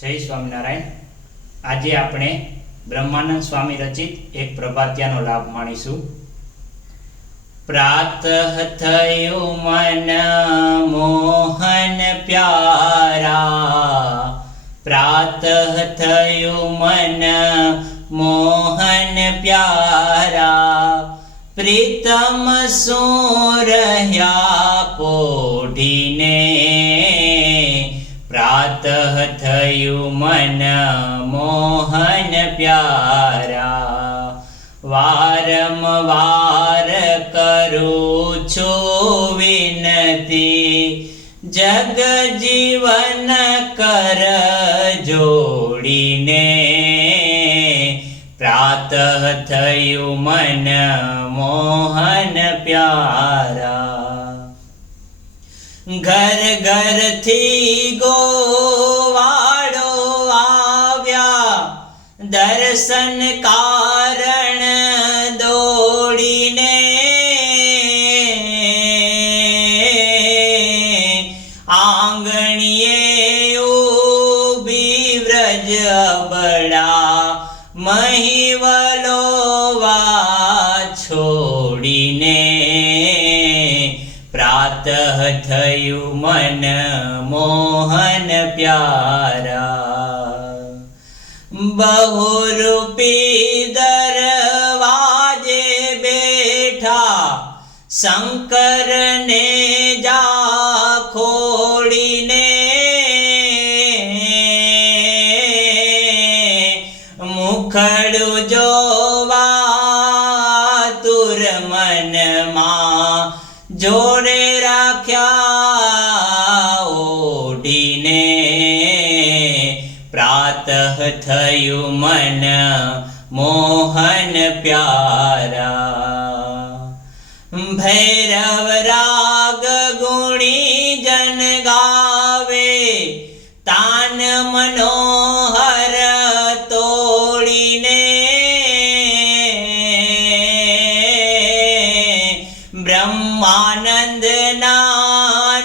જય સ્વામિનારાયણ। આજે આપણે બ્રહ્માનંદ સ્વામી રચિત એક પ્રભાત્યાનો લાભ માણીશું। પ્રાતઃ થયું મન મોહન પ્યારા, પ્રાતઃ થયું મન મોહન પ્યારા, પ્રીતમ શું રહ્યા પોઢીને, પ્રાતઃ થયું મન મોહન પ્યારા, વારંવાર કરું છું વિનતી, જગ જીવન કર જોડીને, પ્રાતઃ થયું મન મોહન પ્યારા। ઘર ઘરથી ગોવાળો આવ્યા, દર્શન કારણ દોડીને, આંગણીએ ઊભી વ્રજ અબળા, મહિવલો છોડીને, પ્રાતઃ થયું મન મોહન પ્યારા। બહુરૂપી દરવાજે બેઠા, શંકરને જા ખોડીને, મુખડું જોવા તુર મનમાં, જોડે રાખ્યા ઓઢીને, પ્રાતઃ થયું મન મોહન પ્યારા। ભૈરવ રાગ ગુણી જન ગાવે, તાન મનોહર તોડીને, બ્રહ્માનંદ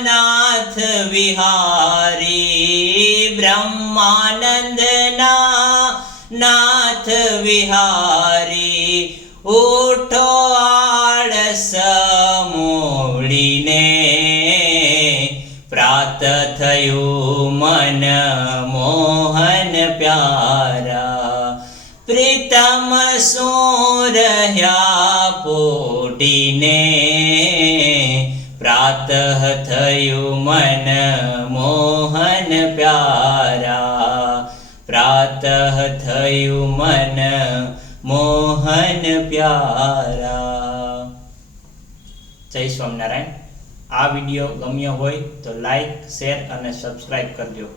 નાથ વિહારી, બ્રહ્માનંદ નાથ વિહારી, ઉઠો આળસ મોડીને, પ્રાતઃ થયું મન મોહન પ્યારા, પ્રીતમ શું રહ્યા પોઢીને, પ્રાતઃ થયું મન મોહન પ્યારા, પ્રાતઃ થયું મન મોહન પ્યારા। જય સ્વામિનારાયણ। આ વિડીયો ગમ્યો હોય તો લાઈક, શેર અને સબસ્ક્રાઈબ કરજો।